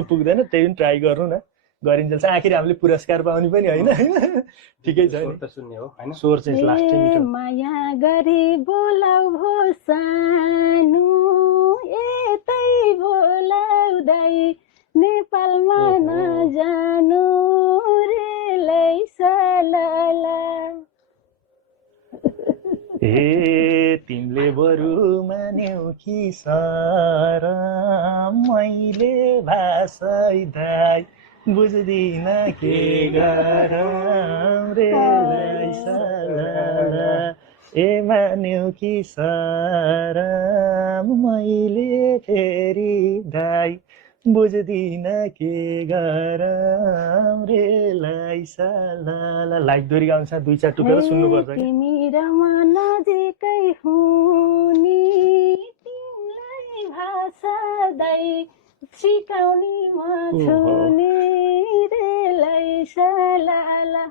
पुग्दैन त्यही पनि ट्राई गर्नु न गरिन्छ आखिर हामीले पुरस्कार पाउने पनि होइन ठिकै छ नि सुन्ने हो हैन स्वर चाहिँ लास्ट माया गरी बोलाउ भो सानो यतै बोलाउँदै नेपालमा नजानु रेलै सलाला तिमीले बरु मान्यौ कि सर मैले भाषै दाइ बुझ्दिन के गरौँ रेलै सलाला मान्यौ कि सर मैले फेरि दाइ बुझ्दिन के गरौँ रेलै सलाला लाइक दोहोरी गाउनु छ 2-4 टुक्रा सुन्नुपर्छ तिमी र म नजिकै हुने तिमीलाई भाषा दाइ सिकाउने म छुने रेलै सलाला